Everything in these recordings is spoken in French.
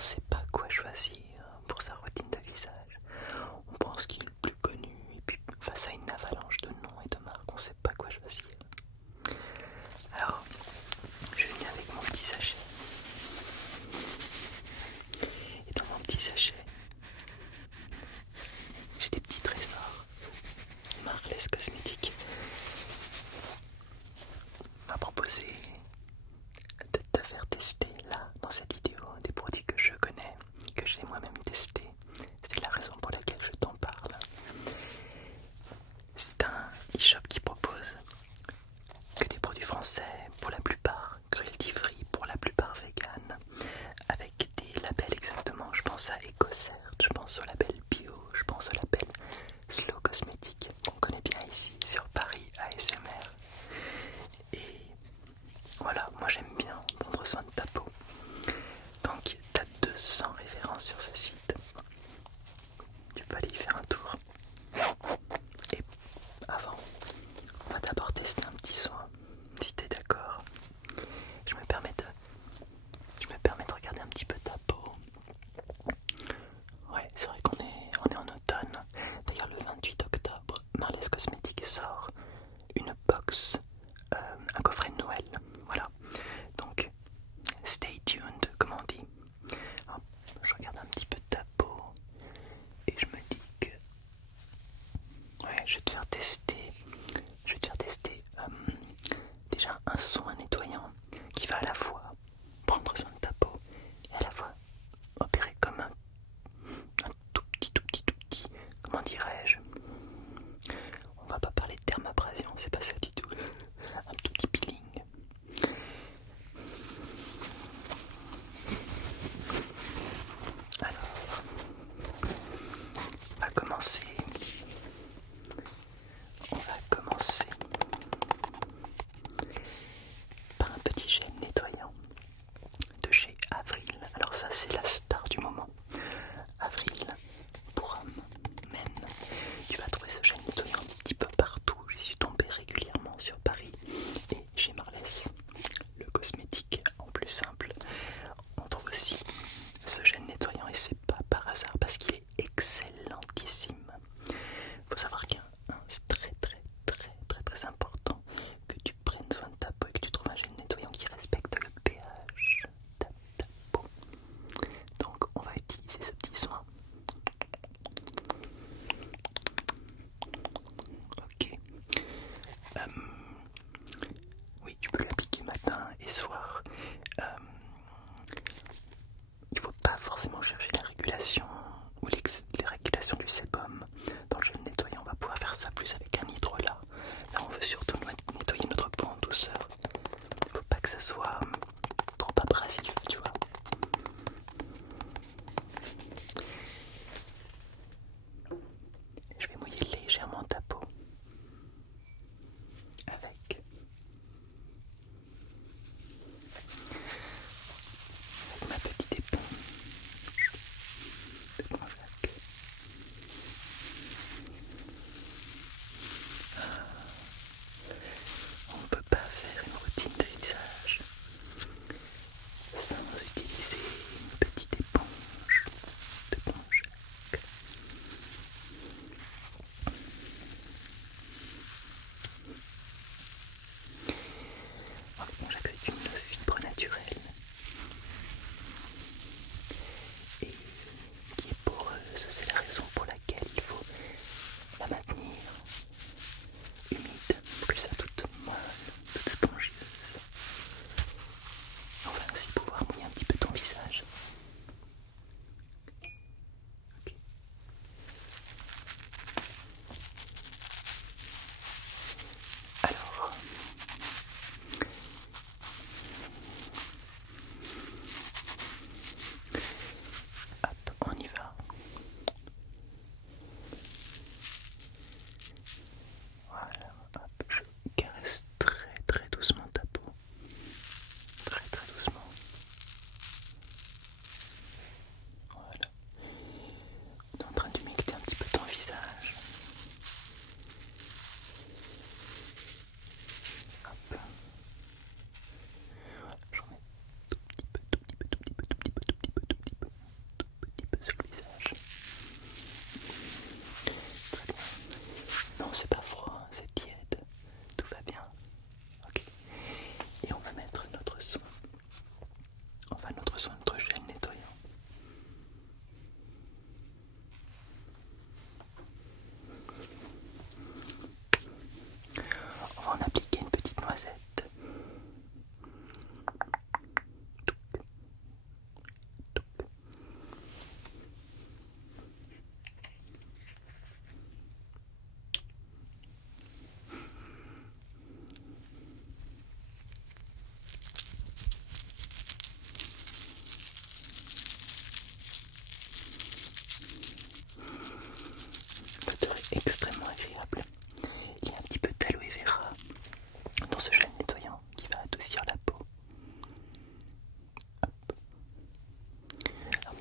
sait pas quoi choisir pour sa routine de visage. On pense qu'il est le plus connu et puis face à une avalanche de noms et de marques, on sait pas quoi choisir. Alors, je viens avec mon petit sachet. Et dans mon petit sachet, j'ai des petits trésors. Marlès Cosmétiques m'a proposé de te faire tester là, dans cette vidéo, des produits que je connais, que j'ai moi-même testé. C'est la raison pour laquelle je t'en parle. C'est un e-shop qui propose que des produits français, pour la plupart cruelty free, pour la plupart vegan, avec des labels exactement. Je pense à EcoCert, je pense au label bio, je pense au label Slow Cosmétique qu'on connaît bien ici sur Paris ASMR. Et voilà, moi j'aime bien prendre soin de ta peau. Donc tu as 200 références sur ce site. Tu peux aller y faire un tour. Et avant, on va d'abord tester un petit soin. Si t'es d'accord, je me permets de regarder un petit peu ta peau. Ouais, c'est vrai qu'on est en automne. D'ailleurs, le 28 octobre, Marlès Cosmétiques sort une box, un coffret de Noël. Voilà. Donc, stay tuned, comme on dit. Alors, je regarde un petit peu ta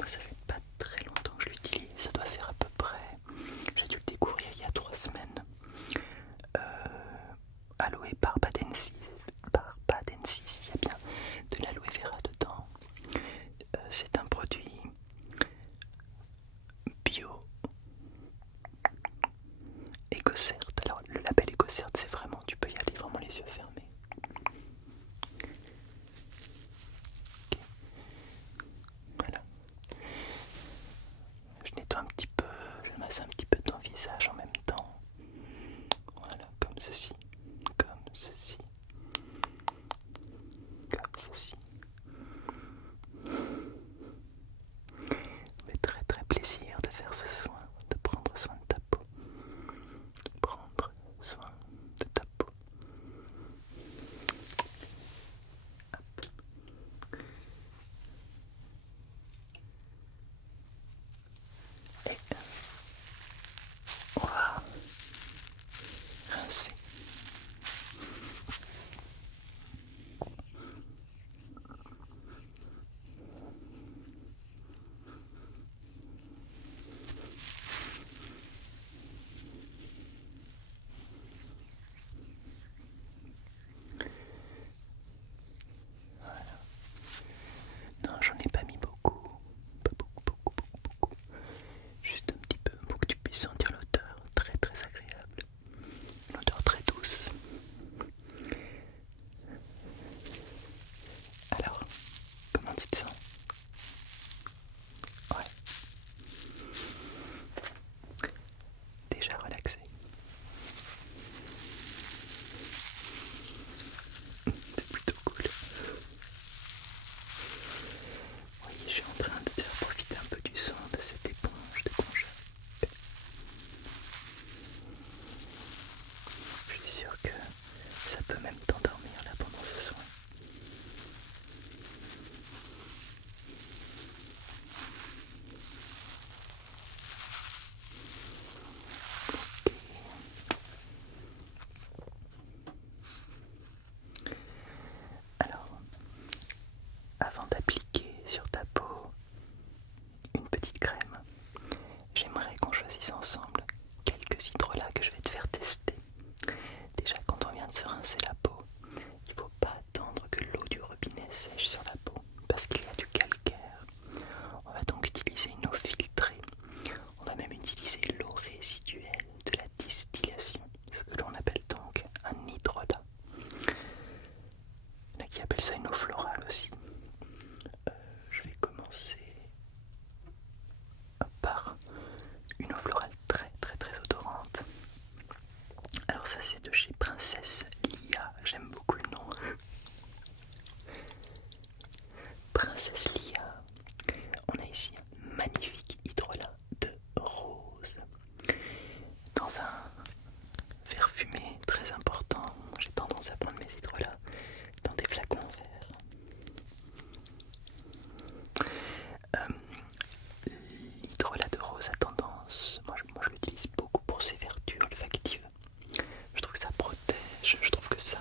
ça fait pas très longtemps que je l'utilise, ça doit faire à peu près, j'ai dû le découvrir il y a 3 semaines. Aloe barbadensis, il y a bien de l'aloe vera dedans. C'est un produit bio EcoCert. Alors le label EcoCert, c'est vraiment, tu peux y aller vraiment les yeux fermés. Okay. Voilà. Je nettoie un petit peu, je masse un petit peu ton visage en même temps. Voilà, comme ceci, comme ceci, comme ceci. Ça fait très très plaisir de faire ce soin, de prendre soin de ta peau, de prendre soin de ta peau. Hop. Et on va rincer. Non, j'en ai pas mis beaucoup, pas beaucoup. Juste un petit peu pour que tu puisses sentir l'odeur très très agréable, une odeur très douce. Alors, comment tu te sens? Ouais. Déjà relaxé. C'est plutôt cool. Oui, je suis en train de te faire profiter un peu du son de cette éponge de congèle. Je suis sûr que ça peut même t'endormir là pendant ce soin. Alors, avant d'appliquer sur ta peau une petite crème, j'aimerais qu'on choisisse ensemble quelques hydrolats que je vais te faire tester. Déjà, quand on vient de se rincer la peau, il ne faut pas attendre que l'eau du robinet sèche sur la peau parce qu'il y a du calcaire. On va donc utiliser une eau filtrée. On va même utiliser l'eau résiduelle de la distillation, ce que l'on appelle donc un hydrolat. Il y en a qui appellent ça une eau florale aussi. Je vais commencer par une eau florale très très très odorante. Alors ça c'est de chez Princesse Lia, j'aime beaucoup le nom. Princesse Lia. On a ici un magnifique hydrolat de rose dans un verre fumé très important. J'ai tendance à prendre mes hydrolats dans des flacons verts. L'hydrolat de rose a tendance, moi je l'utilise beaucoup pour ses vertus olfactives. Je trouve que ça protège, je trouve que ça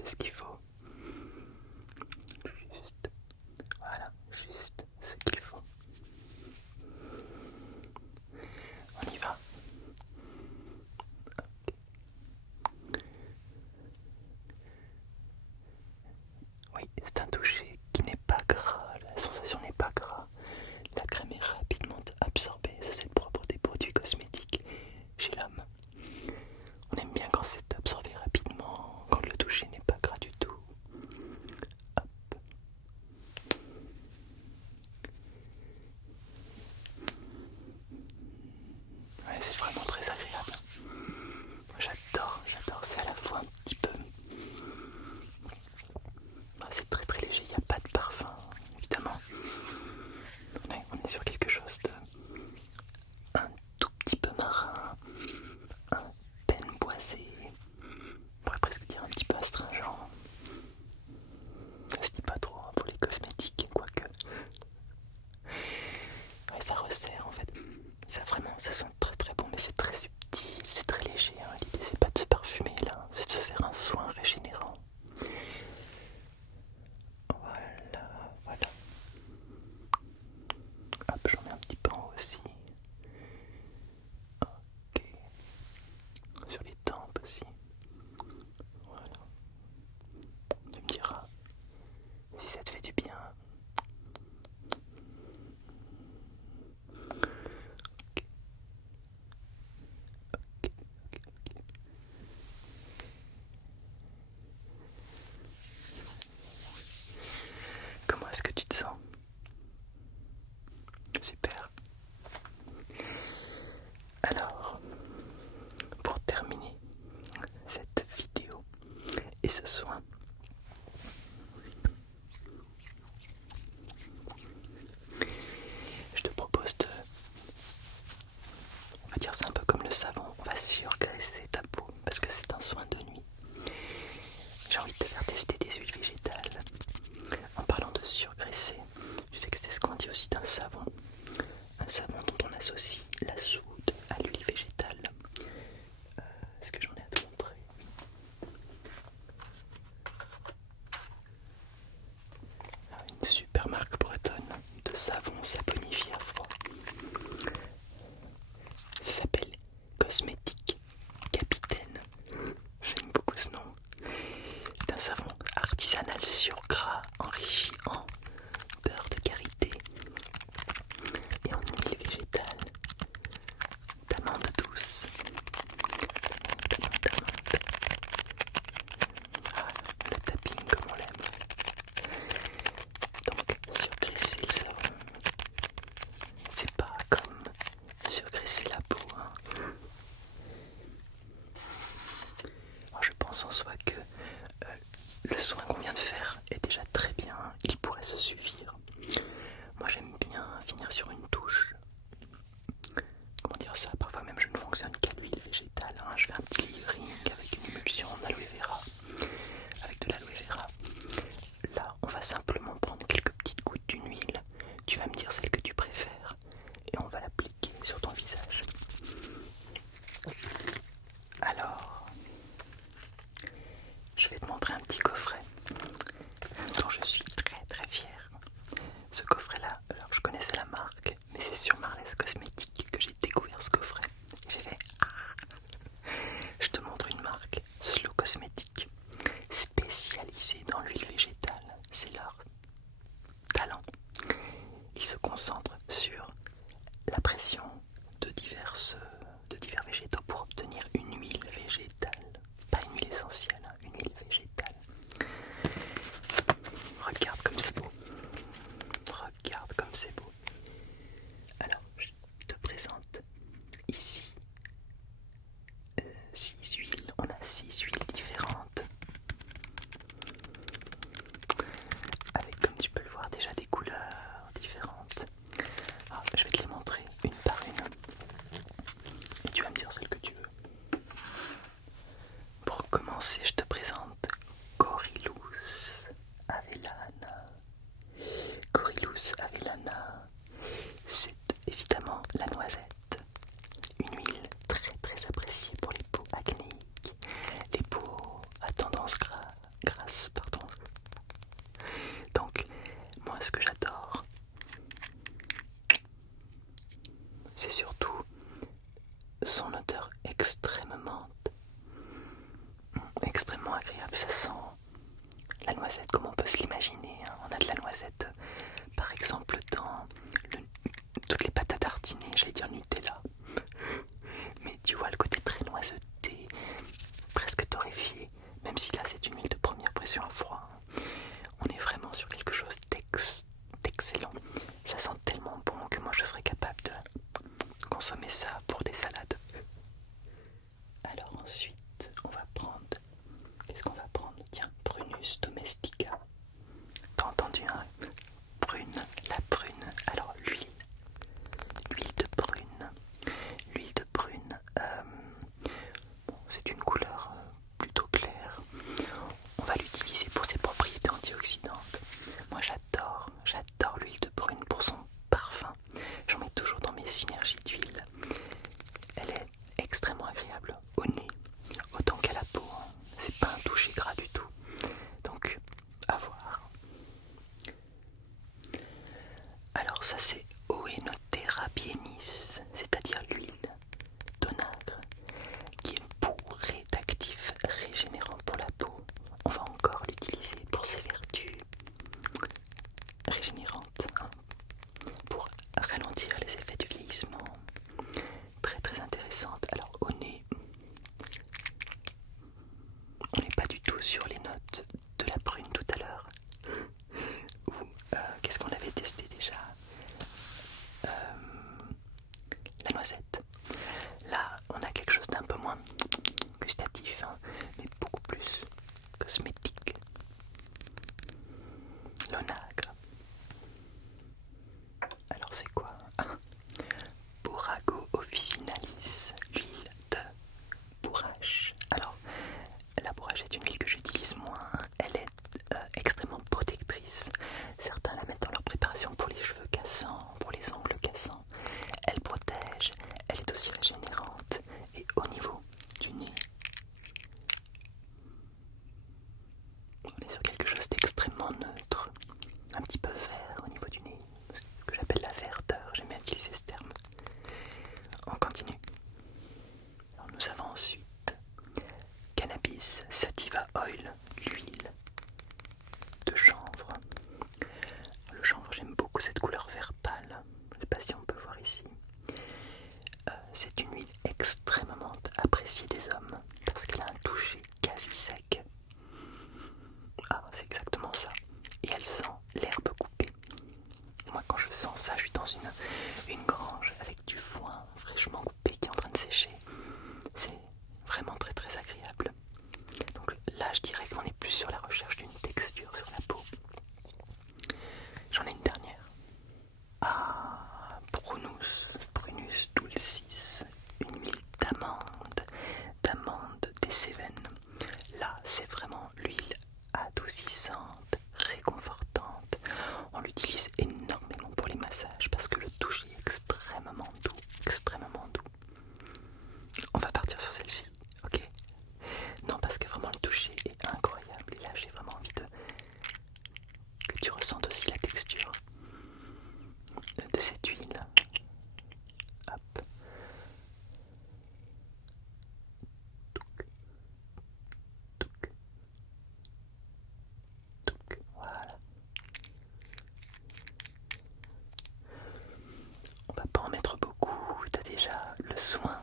juste ce qu'il faut. Juste, voilà, juste ce qu'il faut. On y va. Oui, c'est un toucher qui n'est pas gras, la sensation n'est pas gras. La crème est rapidement absorbée, ça c'est le propre des produits cosmétiques chez l'homme. On aime bien quand c'est absorbé rapidement, quand le toucher n'est pas gras du tout. Hop. Ouais, c'est vraiment très agréable. Moi j'adore, c'est à la fois un petit peu... C'est très très léger, il n'y a pas de parfum, évidemment. On est sur quelque chose de un tout petit peu marin, un peine boisé, on pourrait presque dire un petit peu astringent. Ça se dit pas trop hein, pour les cosmétiques, quoique. Ouais, ça resserre en fait. Ça sent très très bon, mais c'est très subtil, c'est très léger. Hein. L'idée c'est pas de se parfumer là, c'est de se faire un soin régénérant. Voilà. Hop, j'en mets un petit peu en haut aussi. Ok. Sur les tempes aussi. Voilà. Tu me diras si ça te fait du bien. Comment est-ce que tu te sens? Super. Alors, pour terminer cette vidéo et ce soin, je te propose de... On va dire c'est un peu comme le savon, on va surgraisser ta peau parce que c'est un soin de nuit. J'ai envie de te faire tester des huiles végétales. En parlant de surgraisser, tu sais que c'est ce qu'on dit aussi d'un savon. Un savon dont on associe la soude à l'huile végétale. Est-ce que j'en ai à te montrer? Oui. Une super marque bretonne de savon saponifié à froid. Ça s'appelle Cosmétique Capitaine. J'aime beaucoup ce nom. C'est un savon artisanal sur gras enrichi en beurre de karité et en huile végétale d'amande douce. Ah, le tapping comme on l'aime. Donc surgraisser le savon, c'est pas comme surgraisser la peau. Hein. Alors, je pense en soi que le soin qu'on vient de faire est déjà très bien, il pourrait se suffire. Moi j'aime bien finir sur une touche. Comment dire ça? Parfois même je ne fonctionne qu'à l'huile végétale. Hein. Je fais un petit layering avec une émulsion d'aloe vera. Avec de l'aloe vera. Là on va simplement prendre quelques petites gouttes d'une huile. Tu vas me dire celle que tu préfères. Et on va l'appliquer sur ton visage. Alors, je vais te montrer un petit coffret dont je suis très très fière. Ce coffret là, alors je connaissais la marque, mais c'est sur Marlès Cosmétiques que j'ai découvert ce coffret. J'ai fait je te montre une marque, Slow Cosmétiques, spécialisée dans l'huile végétale. C'est leur talent. Ils se concentrent sur la pression de divers végétaux pour obtenir une huile végétale. Pas une huile essentielle, hein, une huile végétale. Regarde comme c'est beau. Regarde comme c'est beau. Alors, je te présente ici 6 huiles. On a 6 huiles différentes. Avec, comme tu peux le voir, déjà des couleurs différentes. Alors, je vais te les montrer une par une. c'est surtout son odeur extrêmement agréable. Ça sent la noisette comme on peut se l'imaginer, hein. On a de la noisette par exemple dans toutes les pâtes à tartiner, j'allais dire Nutella. Mais tu vois le côté très noiseté, presque torréfié, même si là c'est une huile de première pression à froid. On est vraiment sur quelque chose d'excellent. Ça sent tellement bon que moi je serais capable de consommer ça pour des salades. Alors ensuite, on va prendre... Qu'est-ce qu'on va prendre? Tiens, Prunus domestica. T'as entendu, hein? Prune, la prune. Alors l'huile de prune. L'huile de prune, bon, c'est une couleur plutôt claire. On va l'utiliser pour ses propriétés antioxydantes. Moi j'adore l'huile de prune pour son parfum. J'en mets toujours dans mes synergies d'huile. Elle est extrêmement agréable au nez, autant qu'à la peau, hein. C'est pas un toucher gras du tout. Donc, à voir. Alors ça c'est Oenotera pienis, c'est-à-dire l'huile d'onagre, qui est bourrée d'actifs régénérants pour la peau. On va encore l'utiliser pour ses vertus régénérantes, hein, pour ralentir les effets du vieillissement. Très intéressante. Alors au nez, on n'est pas du tout sur les notes de la prune tout à l'heure. Ou qu'est-ce qu'on avait testé déjà? La noisette. Là, on a quelque chose d'un peu moins gustatif, hein, mais beaucoup plus cosmétique. L'onagre. Alors c'est quoi? Borago officinalis, l'huile de bourrache. Alors, la bourrache est une huile que j'utilise moins. Elle est extrêmement protectrice. Certains la mettent dans leur préparation pour les cheveux cassants, pour les ongles cassants. Elle protège, elle est aussi régénérante. Et au niveau du nez, on est sur quelque chose d'extrêmement neutre, un petit peu vert au niveau du nez, ce que j'appelle la verdeur. J'aime bien utiliser ce terme. On continue. Alors nous avons ensuite Cannabis sativa oil, l'huile de chanvre. Le chanvre, j'aime beaucoup cette couleur vert pâle. Je ne sais pas si on peut voir ici. C'est une huile extrêmement appréciée des hommes parce qu'elle a un toucher quasi sec. Ah, c'est exactement ça. Et elle sent l'herbe coupée. Moi, quand je sens ça, je suis dans une grange avec du foin fraîchement coupé qui est en train de sécher. C'est vraiment très agréable. Donc là, je dirais qu'on est plus sur la recherche d'une texture sur la peau. J'en ai une dernière. Ah, Prunus dulcis, une huile d'amande des Cévennes. Là, c'est vraiment l'huile adoucissante, réconfortante. On l'utilise énormément pour les massages parce que le toucher est extrêmement doux, extrêmement doux. On va partir sur celle-ci, ok? Non, parce que vraiment le toucher est incroyable. Et là, j'ai vraiment envie que tu ressentes aussi la texture de cette huile. Hop. Touc, touc, voilà. On va pas en mettre beaucoup. T'as déjà le soin